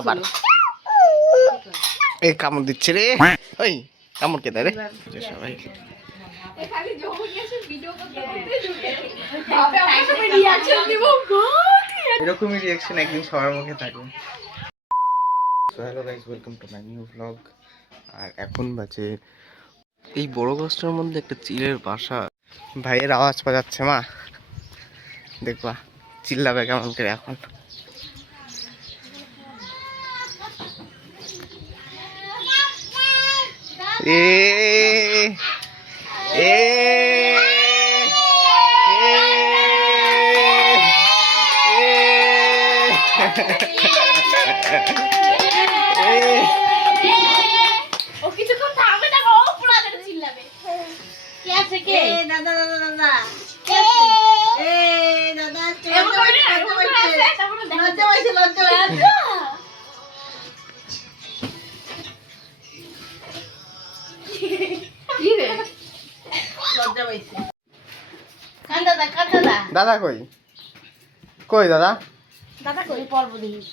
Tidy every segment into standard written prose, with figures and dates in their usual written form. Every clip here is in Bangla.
আবার এই কামড় দিচ্ছে রে, ওই কামড় কে দেয় রে সবাই। এরকমই রিঅ্যাকশন একদিন সবার মুখে থাকবে। So hello guys, welcome to my new blog. আর এখন বাজে এই বড় গাছটার মধ্যে একটা চিলের বাসা। ভাইয়ের আওয়াজ পাওয়া যাচ্ছে, মা দেখবা চিল্লাবে কেমন করে এখন। এ এ ও কিছুক্ষণ থামবে না, ও পুরো ধরে চিল্লাবে। কি আছে কে? দাদা দাদা দাদা কে আছে? দাদা লজ্জা পাইছে লজ্জা। কি রে লজ্জা পাইছে? কান দাদা দাদা কই কই দাদা? দাদা কই পড়ব দিস।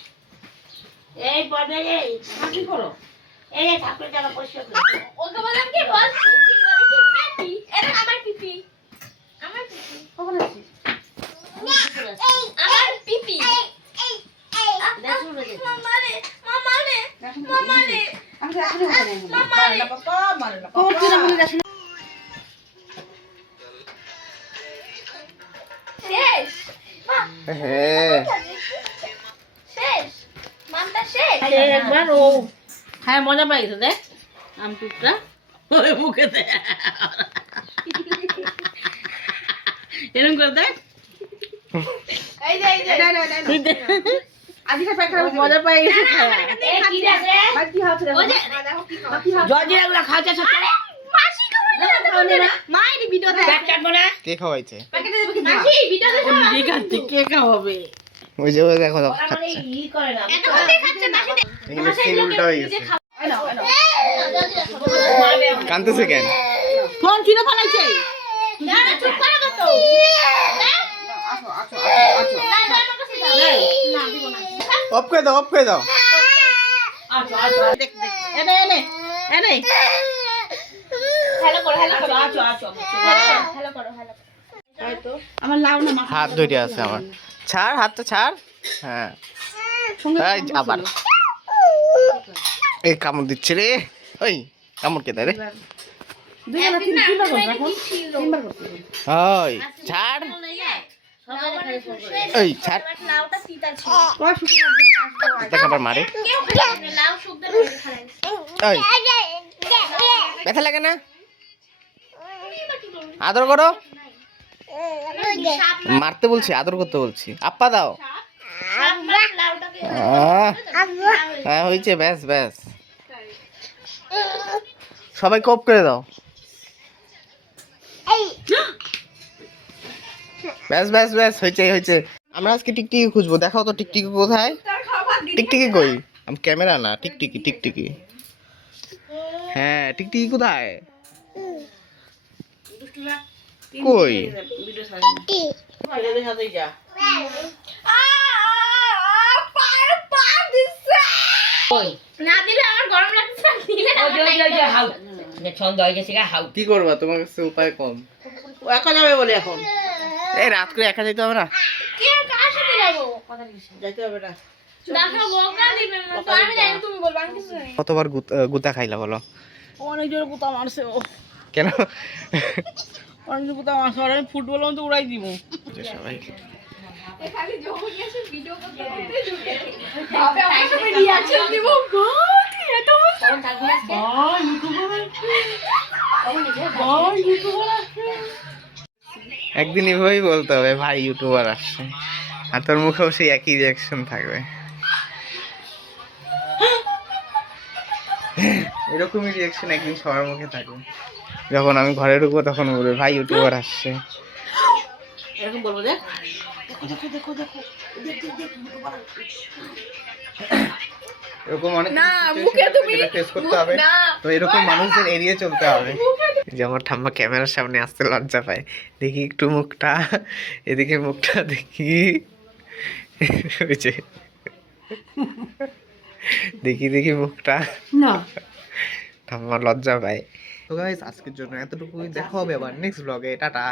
এই পড়বে এই কি করো? এই ঠাকুর জায়গা পরিষ্কার করো। ওকে বললাম কি বল পিপি বলে কি পিপি? এটা আমার পিপি। আমার পিপি। কখন আছিস? আমার পিপি। মামারে মামারে মামারে। আমি এখনই বলে নেব। মামারে বাবা মারে না। কোন তুই না বলে যাস? শেষ। হ্যাঁ শেষ। মানটা শেষ। একবার ও খায় মজা পাইছে দেখ আমটুকটা ওই মুখে দে এরকম করে দেখ এই যে আদিকা প্যাকেট মজা পাইছে খায় এই কি রে বাকি হাতে রে বাকি হাতে জর্জিরাগুলো খাওয়াতে সব মাসি খাবে না মাইরি ভিডিওতে ব্যাগ কাটবো না কে খাওয়াইছে? প্যাকেটে দেব কি মাসি ভিডিওতে ঠিক আছে কে খাওয়াবে ওই যে ওই দেখো মানে খাচ্ছে, ই করে না এত করে খাচ্ছে মাসি এগুলো সিন উল্টা হয়ে গেছে। এনো কাঁদতেছে কেন? ফোন ছিঁড়ে ফেলাইছে না না চুপ করো তো না দিব না অফ করে দাও, অফ করে দাও। আচ্ছা আচ্ছা দেখ দেখ এনে এনে এনে হ্যালো করো আচ্ছা আচ্ছা হ্যালো করো হয়তো আমার লাউ না মাথা হাত ধরে আছে আমার, ছাড় হাতটা ছাড়। হ্যাঁ এই আবার এই কামড় দিচ্ছে রে, ওই কামড় কে দেয় রে? দুইবার তিনবার করব এখন তিনবার করতে ওই ছাড়, এই ছাড়। লাউটা তিতা ছিল কয় শুক্রবার দিন আসবো দেখ আবার মারে। কেউ খায় না লাউ শুকতে ধরে খায় ওই ব্যথা লাগে না? আদর করো। মারতে বলছি, আদর করতে বলছি। আপ্পা দাও। হ্যাঁ হয়েছে, ব্যাস ব্যাস সবাই কোপ করে দাও। ব্যাস ব্যাস ব্যাস হয়েছে হয়েছে। আমরা আজকে টিকটিকি খুঁজবো, দেখাও তো টিকটিকি কোথায়? টিকটিকি কই? আমি ক্যামেরা না, টিকটিকি টিকটিকি। হ্যাঁ টিকটিকি কোথায়? কই? ভিডিও ছাড়ি সাথে যা না দিলে আমার গরম লাগছে দিলে হাউ ছন্দ হয়ে গেছে হাউ কি করবা, তোমার কাছে উপায় কম। ও একা যাবে বলে এখন এই রাত করে একা যেতে হবে না? কে কার সাথে যাবো যাইতে হবে না দেখা বকা দিবে না তো আমি জানি তুমি বলবা আমি কিছু জানি কতবার গুতা খাইলা বলো? অনেক জোরে গুতা মারছে ও কেন? অনেক জোরে গুতা মারছে আর আমি ফুটবল তো উড়াই দিব সবাই খালি যখন এসে ভিডিও করতে করতে ঢুকে বাবা আমার সাথে রিঅ্যাকশন দিব গড এত কোন থাকবে আজকে একদিন এভাবেই বলতে হবে ভাই ইউটিউবার আসছে, আর তোর মুখেও সেই একই রিয়াকশন থাকবে। এরকমই রিয়াকশন একদিন সবার মুখে থাকবে। যখন আমি ঘরে ঢুকবো তখন বলবে ভাই ইউটিউবার আসছে। এরকম বলবো দেখ দেখো দেখো দেখো দেখো দেখ দেখ এরকম অনেক না, মুখে তুমি ফেস করতে হবে, না। তো এরকম মানুষদের এড়িয়ে চলতে হবে। যে আমার ঠাম্মা ক্যামেরার সামনে আসতে লজ্জা পায়, দেখি একটু মুখটা, এদিকে মুখটা দেখি। হয়েছে দেখি দেখি মুখটা না ঠাম্মা লজ্জা পায়। তো গাইস আজকের জন্য এতটুকুই, দেখা হবে আবার নেক্সট ব্লগে। টাটা।